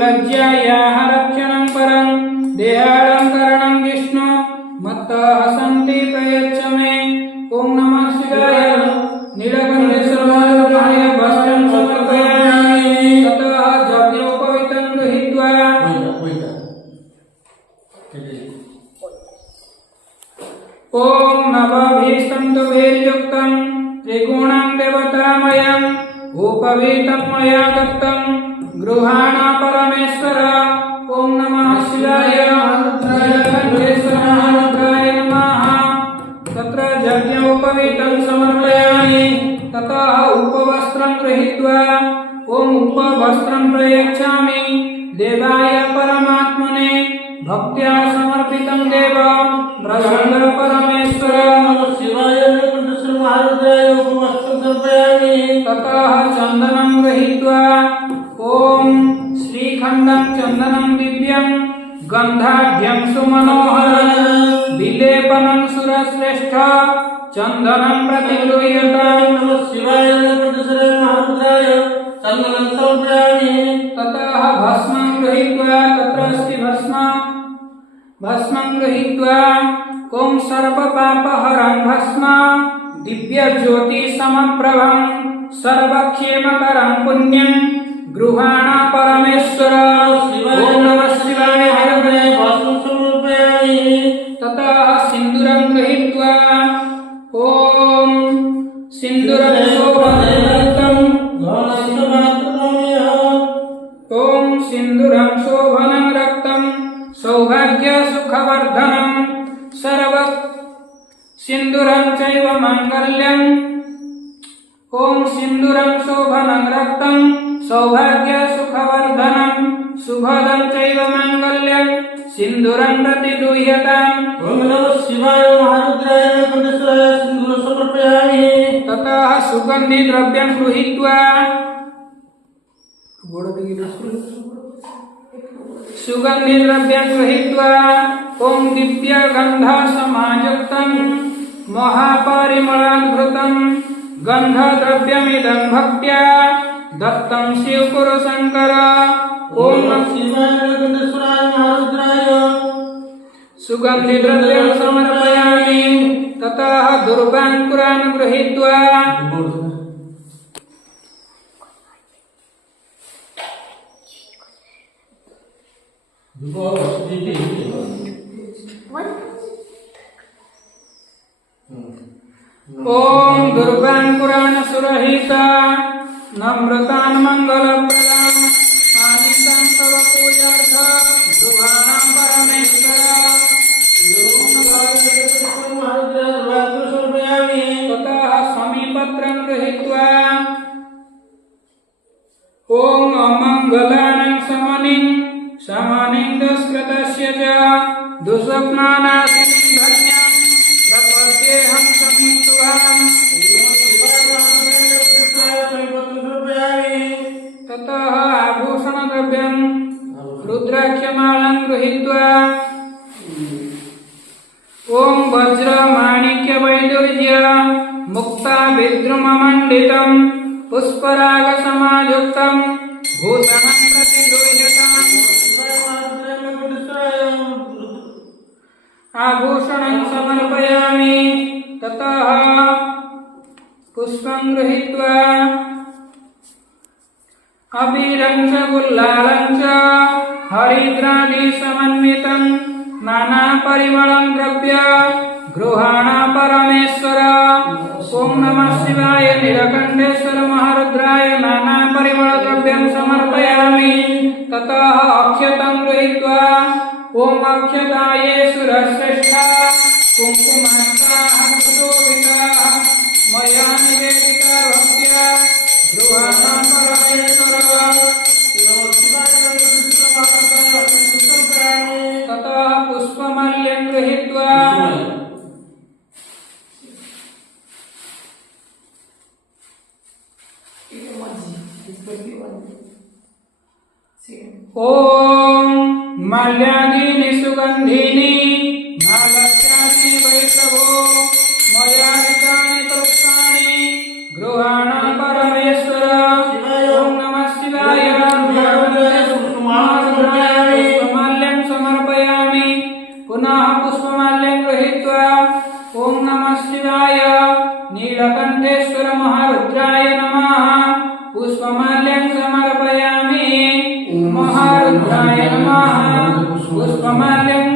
लज्जायाः रक्षणं परं देहालङ्करणं विष्णु मत्तः हसन्ति प्रयच्छ मे। ॐ नमः शिवाय। नीलकण्ठेश्वराय वस्त्रं समर्पयामि। ततः यज्ञोपवीतं गृहीत्वा ॐ नवभीष्टं तु वीर्युक्तं त्रिगुणं देवतामयम् उपवीतं मया दत्तं गृहाण परमेश्वर। ॐ नमः शिवाय। नीलकण्ठेश्वराय नमः। तत्र यज्ञोपवीतं समर्पयामि। ततः उपवस्त्रं गृहीत्वा ॐ उपवस्त्रं प्रयच्छामि देवाय परमात्मने भक्त्या समर्पितं देव प्रसन्न परमेश्वर। शिवाय महारुद्राय उपवस्त्रं समर्पयामि। ततः चन्दनं गृहीत्वा ॐ श्रीखण्डं चन्दनं दिव्यं गन्धाढ्यं सुमनोहरं विलेपनं सुरश्रेष्ठ चन्दनं प्रतिगृह्यतां। शिवाय महारुद्राय चन्दनं समर्पयामि। ततः भस्मं गृहीत्वा तत्र अस्ति भस्मं गृहीत्वा ॐ सर्वपापहरं भस्म दिव्यज्योतिसमप्रभं सर्वक्षेमकरं पुण्यं गृहाण परमेश्वर। ॐ नमः शिवाय। भस्मं समर्पयामि। ततः सिन्दूरं गृहीत्वा ॐ सिन्दूरं शोभनं ॐ सिन्दूरं शोभनं रक्तं सौभाग्य सुखवर्धनं सर्व सिन्दूरं चैव माङ्गल्यम्। ॐ सिन्दूरं शोभनं रक्तं सौभाग्य सुखवर्धनं सुभदं चैव माङ्गल्यं सिन्दूरं प्रतिगृह्यताम्। ॐ नमः शिवाय महारुद्राय नीलकण्ठेश्वराय सिन्दूरं समर्पयामि। ततः सुगन्धिद्रव्यं गृहीत्वा ॐ दिव्यगन्धसमायुक्तं महापरिमलाद्भृतं गन्धद्रव्यमिदं भक्त्या दत्तं शिवपुरशङ्कर। ॐ शिवाय नीलकण्ठेश्वराय महारुद्राय सुगन्धिद्रव्यं समर्पयामि। ततः दुर्वाङ्कुरान् गृहीत्वा ॐ दुर्वाङ्कुरान् सुरहित नम्रतान् मङ्गलप्रदान् आनीतं तव पूजार्थ गृहाण परमेश्वर। ततः समीपत्रं गृहीत्वा ॐ अमङ्गलानां शमनिं दुष्कृतस्य च दुःस्वप्नानाशनं धन्यं प्रपद्येऽहं समीतुवाम्। ततः आभूषणद्रव्यं रुद्राक्षमालां गृहीत्वा ॐ वज्रमाणिक्यवैदुर्य मुक्ताभिद्रुममण्डितं पुष्परागसमायुक्तं भूषणं प्रतिगृह्यताम्। आभूषणं समर्पयामि। ततः पुष्पं गृहीत्वा अबीरं च गुल्लालं च हरिद्रादिसमन्वितं नानापरिमलं द्रव्य गृहाण परमेश्वर। ॐ नमः शिवाय। नीलकण्ठेश्वर महारुद्राय नानापरिमलद्रव्यं समर्पयामि। ततः अक्षतं गृहीत्वा ॐ अक्षताये सुरश्रेष्ठा कुङ्कुमार्काः सुशोभिताः मया निवेदिता भक्त्या गृहाण परमेश्वर। ततः पुष्पमाल्यं गृहीत्वा ॐ माल्यादीनि सुगन्धीनि मालत्यानि वैष्णवो मया हितानि तत्तानि गृहाण परमेश्वर। ॐ नमः शिवाय। पुष्पमाल्यं गृहीत्वा ॐ नमः शिवाय नीलकण्ठेश्वर महारुद्राय नमः पुष्पमाल्यं समर्पयामि महारुद्राय नमः पुष्पमाल्यं